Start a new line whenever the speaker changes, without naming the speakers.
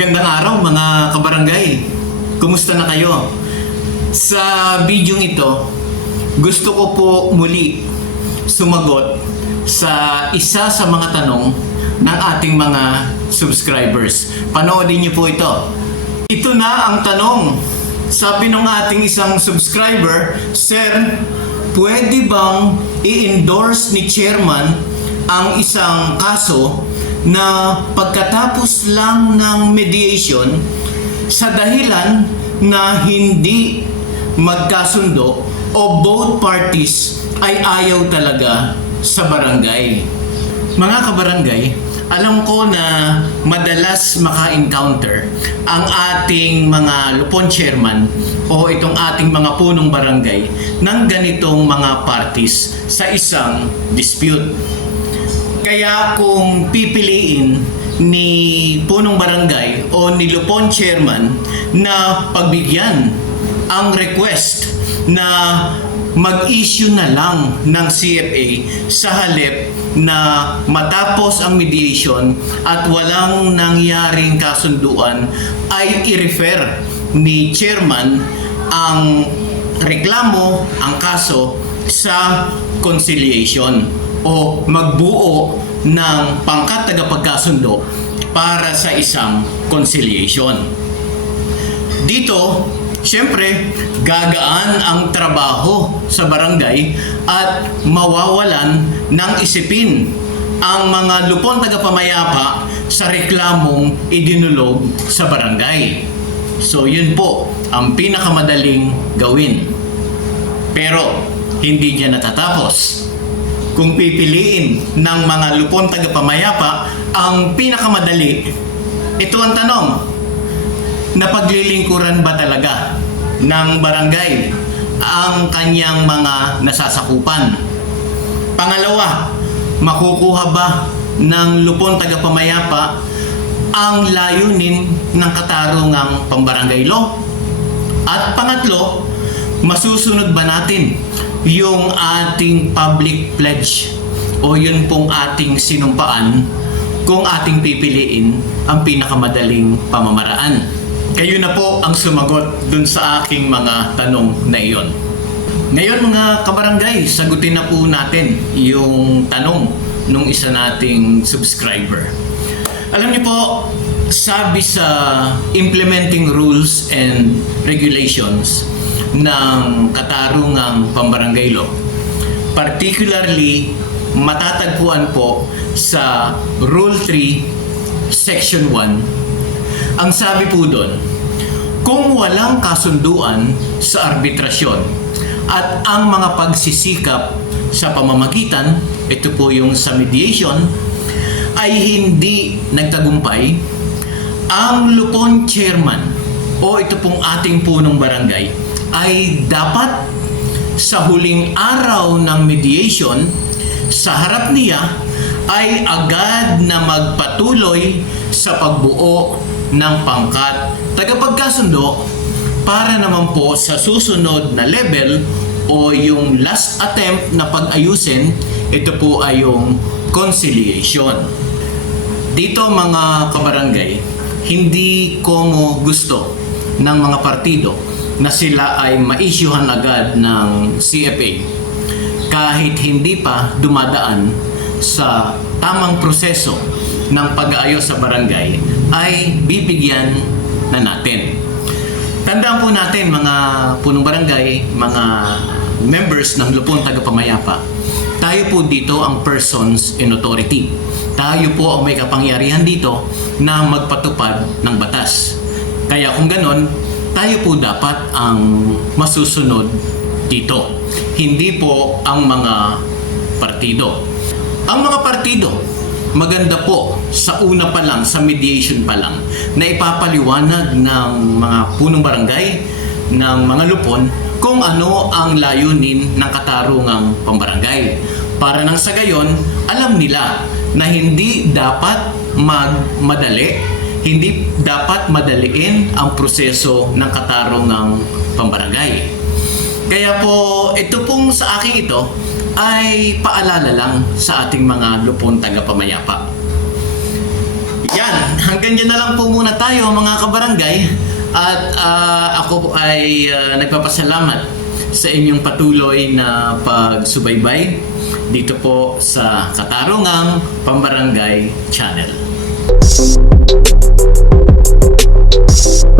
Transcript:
Magandang araw mga kabarangay. Kumusta na kayo? Sa video ito, gusto ko po muli sumagot sa isa sa mga tanong ng ating mga subscribers. Panoodin niyo po ito. Ito na ang tanong. Sabi ng ating isang subscriber, Sir, pwede bang i-endorse ni chairman ang isang kaso na pagkatapos lang ng mediation sa dahilan na hindi magkasundo o both parties ay ayaw talaga sa barangay. Mga kabarangay, alam ko na madalas maka-encounter ang ating mga lupon chairman o itong ating mga punong barangay ng ganitong mga parties sa isang dispute. Kaya kung pipiliin ni punong barangay o ni Lupon chairman na pagbigyan ang request na mag-issue na lang ng CFA sa halip na matapos ang mediation at walang nangyaring kasunduan ay i-refer ni chairman ang reklamo, ang kaso sa conciliation o magbuo ng pangkat tagapagkasundo para sa isang conciliation. Dito, siyempre, gagaan ang trabaho sa barangay at mawawalan ng isipin ang mga lupon tagapamayapa sa reklamong idinulog sa barangay. So yun po ang pinakamadaling gawin. Pero hindi niya natatapos. Kung pipiliin ng mga lupon tagapamayapa ang pinakamadali, ito ang tanong, napaglilingkuran ba talaga ng barangay ang kanyang mga nasasakupan? Pangalawa, makukuha ba ng lupon tagapamayapa ang layunin ng katarungang pambarangay law? At pangatlo, masusunod ba natin yung ating public pledge o yun pong ating sinumpaan kung ating pipiliin ang pinakamadaling pamamaraan? Kayo na po ang sumagot dun sa aking mga tanong na iyon. Ngayon mga kabarangay, sagutin na po natin yung tanong nung isa nating subscriber. Alam niyo po, sabi sa implementing rules and regulations ng katarungang pambarangay law, particularly matatagpuan po sa Rule 3, Section 1, ang sabi po doon, kung walang kasunduan sa arbitrasyon at ang mga pagsisikap sa pamamagitan, ito po yung sa mediation, ay hindi nagtagumpay, ang lupon chairman o ito pong ating punong barangay ay dapat sa huling araw ng mediation sa harap niya ay agad na magpatuloy sa pagbuo ng pangkat tagapagkasundo para naman po sa susunod na level o yung last attempt na pag-ayusin, ito po ay yung conciliation. Dito mga kabarangay, hindi ko mo gusto ng mga partido na sila ay ma-issuehan agad ng CFA kahit hindi pa dumadaan sa tamang proseso ng pag-aayos sa barangay ay bibigyan na natin. Tandaan po natin mga punong barangay, mga members ng Lupon Tagapamayapa, tayo po dito ang persons in authority. Tayo po ang may kapangyarihan dito na magpatupad ng batas. Kaya kung ganon, tayo po dapat ang masusunod dito. Hindi po ang mga partido. Ang mga partido, maganda po sa una pa lang, sa mediation pa lang, na ipapaliwanag ng mga punong barangay, ng mga lupon, kung ano ang layunin ng katarungang pambarangay. Para nang sa gayon, alam nila na hindi dapat magmadali, hindi dapat madaliin ang proseso ng katarungang pambarangay. Kaya po, ito pong sa akin ito ay paalala lang sa ating mga lupon tagapamayapa. Yan, hanggang dyan na lang po muna tayo mga kabarangay at ah, ako ay ah, nagpapasalamat sa inyong patuloy na pagsubaybay dito po sa Katarungang Pambarangay Channel. Thank you.